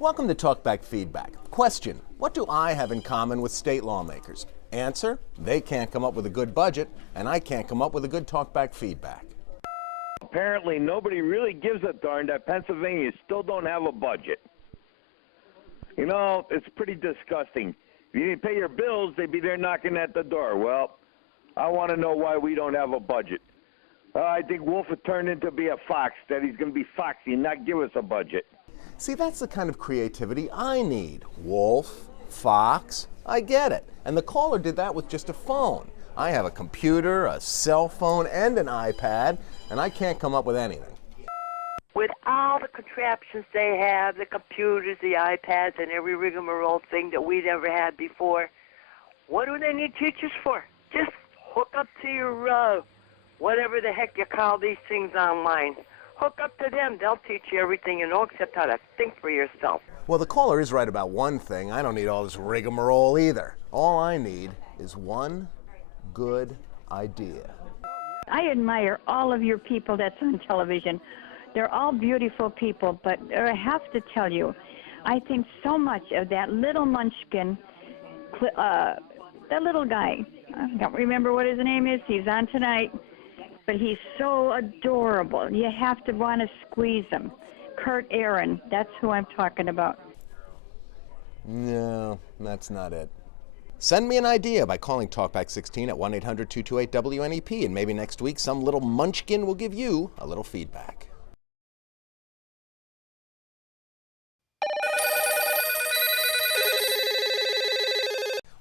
Welcome to Talkback Feedback. Question: what do I have in common with state lawmakers? Answer: they can't come up with a good budget, and I can't come up with a good talkback feedback. Apparently, nobody really gives a darn that Pennsylvania still don't have a budget. You know, it's pretty disgusting. If you didn't pay your bills, they'd be there knocking at the door. Well, I want to know why we don't have a budget. I think Wolf would turn into be a fox, that he's going to be foxy and not give us a budget. See, that's the kind of creativity I need. Wolf, fox, I get it. And the caller did that with just a phone. I have a computer, a cell phone, and an iPad, and I can't come up with anything. With all the contraptions they have, the computers, the iPads, and every rigmarole thing that we never had before, what do they need teachers for? Just hook up to your, whatever the heck you call these things online. Hook up to them. They'll teach you everything you know except how to think for yourself. Well, the caller is right about one thing. I don't need all this rigmarole either. All I need is one good idea. I admire all of your people that's on television. They're all beautiful people, but I have to tell you, I think so much of that little munchkin, that little guy, I don't remember what his name is, he's on tonight, but he's so adorable. You have to want to squeeze him. Kurt Aaron, that's who I'm talking about. No, that's not it. Send me an idea by calling Talkback 16 at 1-800-228-WNEP, and maybe next week some little munchkin will give you a little feedback.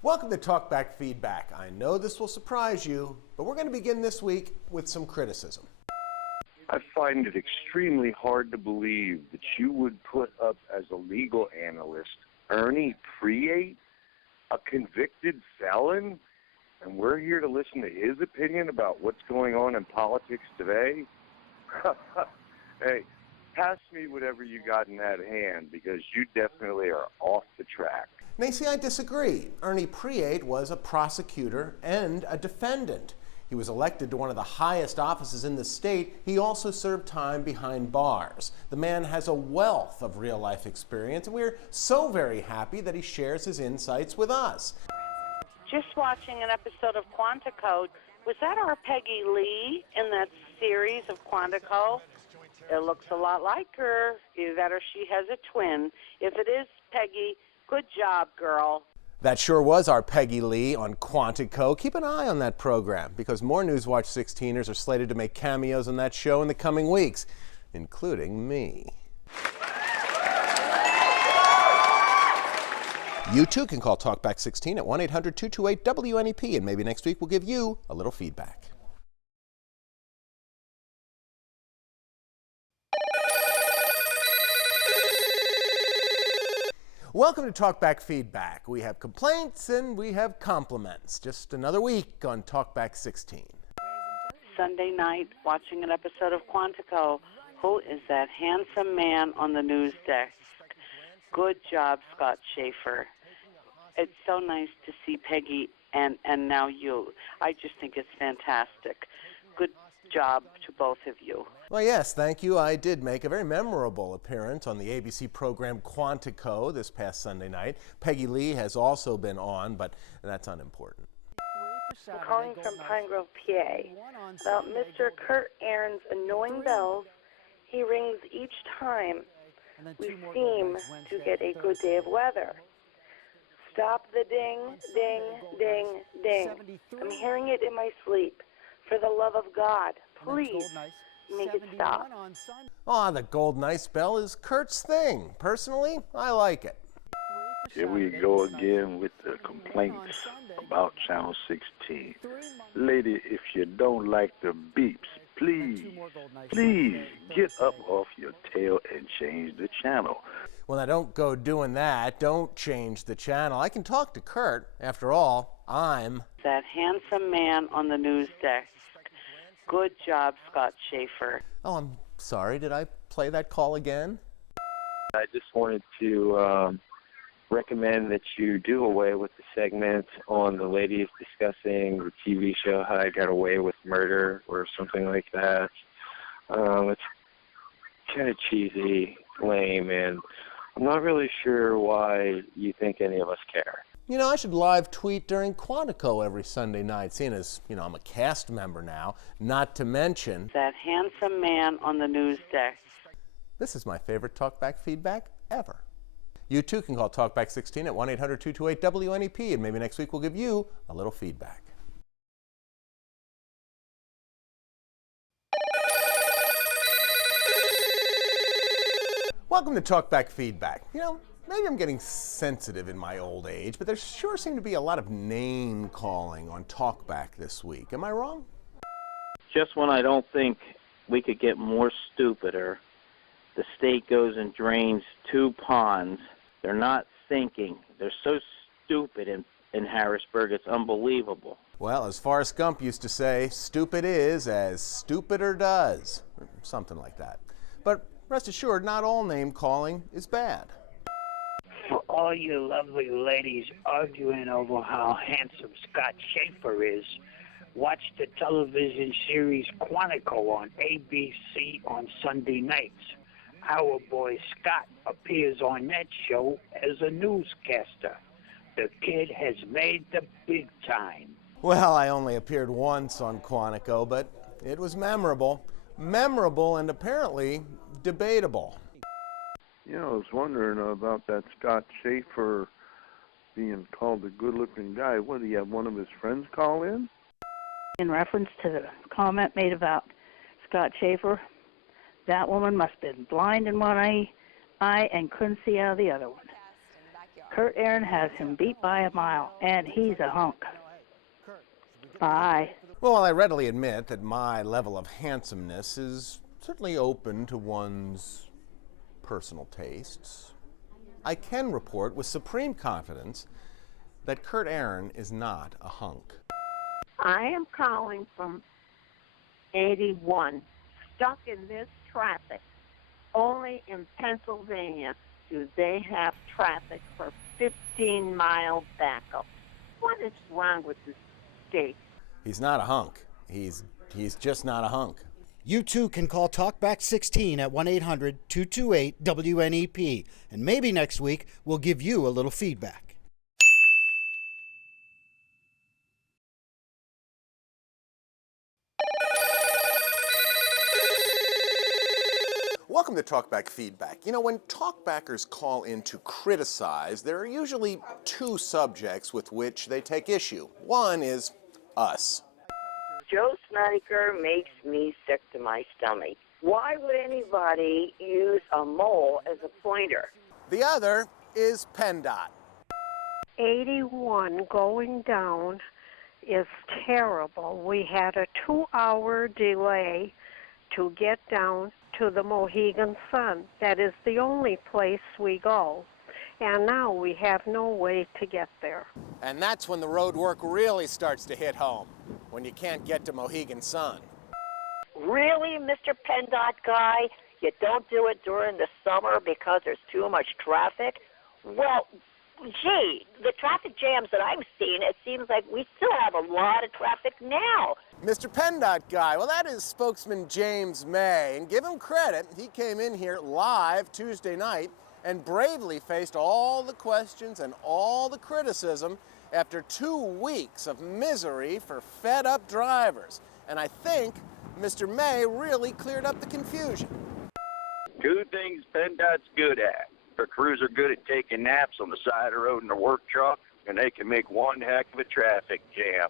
Welcome to Talkback Feedback. I know this will surprise you, but we're going to begin this week with some criticism. I find it extremely hard to believe that you would put up as a legal analyst Ernie Priate, a convicted felon, and we're here to listen to his opinion about what's going on in politics today? Hey, pass me whatever you got in that hand, because you definitely are off the track. Nancy, I disagree. Ernie Priate was a prosecutor and a defendant. He was elected to one of the highest offices in the state. He also served time behind bars. The man has a wealth of real-life experience, and we're so very happy that he shares his insights with us. Just watching an episode of Quantico. Was that our Peggy Lee in that series of Quantico? It looks a lot like her. Either that or she has a twin. If it is Peggy, good job, girl. That sure was our Peggy Lee on Quantico. Keep an eye on that program, because more Newswatch 16ers are slated to make cameos on that show in the coming weeks, including me. You too can call Talkback 16 at 1-800-228-WNEP, and maybe next week we'll give you a little feedback. Welcome to Talkback Feedback. We have complaints and we have compliments. Just another week on Talkback 16. Sunday night, watching an episode of Quantico. Who is that handsome man on the news desk? Good job, Scott Schaffer. It's so nice to see Peggy and now you. I just think it's fantastic. Good job to both of you. Well, yes, thank you. I did make a very memorable appearance on the ABC program Quantico this past Sunday night. Peggy Lee has also been on, but that's unimportant. I'm calling from Pine Grove, PA, about Mr. Kurt Aaron's annoying bells he rings each time we seem to get a good day of weather. Stop the ding, ding, ding, ding. I'm hearing it in my sleep. For the love of God, please make it stop. Oh, the Golden Ice Bell is Kurt's thing. Personally, I like it. Here we go again with the complaints about Channel 16. Lady, if you don't like the beeps, please get up off your tail and change the channel. Well, now don't go doing that. Don't change the channel. I can talk to Kurt. After all, I'm that handsome man on the news desk. Good job, Scott Schaffer. Oh, I'm sorry. Did I play that call again? I just wanted to recommend that you do away with the segment on the ladies discussing the TV show How I Got Away with Murder or something like that. It's kind of cheesy, lame, and I'm not really sure why you think any of us care. You know, I should live tweet during Quantico every Sunday night, seeing as, I'm a cast member now, not to mention that handsome man on the news desk. This is my favorite Talkback feedback ever. You too can call Talkback 16 at 1-800-228-WNEP, and maybe next week we'll give you a little feedback. Welcome to Talkback Feedback. Maybe I'm getting sensitive in my old age, but there sure seem to be a lot of name calling on Talkback this week. Am I wrong? Just when I don't think we could get more stupider, the state goes and drains 2 ponds. They're not thinking. They're so stupid in Harrisburg, it's unbelievable. Well, as Forrest Gump used to say, stupid is as stupider does. Something like that. But rest assured, not all name calling is bad. For all you lovely ladies arguing over how handsome Scott Schaffer is, watch the television series Quantico on ABC on Sunday nights. Our boy Scott appears on that show as a newscaster. The kid has made the big time. Well, I only appeared once on Quantico, but it was memorable. Memorable and apparently debatable. I was wondering about that Scott Schaffer being called a good-looking guy. What, did he have one of his friends call in? In reference to the comment made about Scott Schaffer, that woman must have been blind in one eye and couldn't see out of the other one. Kurt Aaron has him beat by a mile, and he's a hunk. Bye. Well, I readily admit that my level of handsomeness is certainly open to one's personal tastes. I can report with supreme confidence that Kurt Aaron is not a hunk. I am calling from 81, stuck in this traffic. Only in Pennsylvania do they have traffic for 15-mile backup. What is wrong with this state? He's not a hunk. He's just not a hunk. You too can call Talkback 16 at 1-800-228-WNEP, and maybe next week we'll give you a little feedback. Welcome to Talkback Feedback. When talkbackers call in to criticize, there are usually 2 subjects with which they take issue. One is us. Joe Snyder makes me sick to my stomach. Why would anybody use a mole as a pointer? The other is PennDOT. 81 going down is terrible. We had a 2-hour delay to get down to the Mohegan Sun. That is the only place we go. And now we have no way to get there. And that's when the road work really starts to hit home, when you can't get to Mohegan Sun. Really, Mr. PennDOT guy? You don't do it during the summer because there's too much traffic? Well, gee, the traffic jams that I've seen, it seems like we still have a lot of traffic now. Mr. PennDOT guy, well, that is spokesman James May, and give him credit, he came in here live Tuesday night and bravely faced all the questions and all the criticism after 2 weeks of misery for fed-up drivers. And I think Mr. May really cleared up the confusion. 2 things PennDOT's good at. Their crews are good at taking naps on the side of the road in their work truck, and they can make one heck of a traffic jam.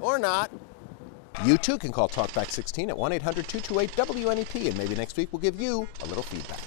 Or not. You too can call Talkback 16 at 1-800-228-WNEP, and maybe next week we'll give you a little feedback.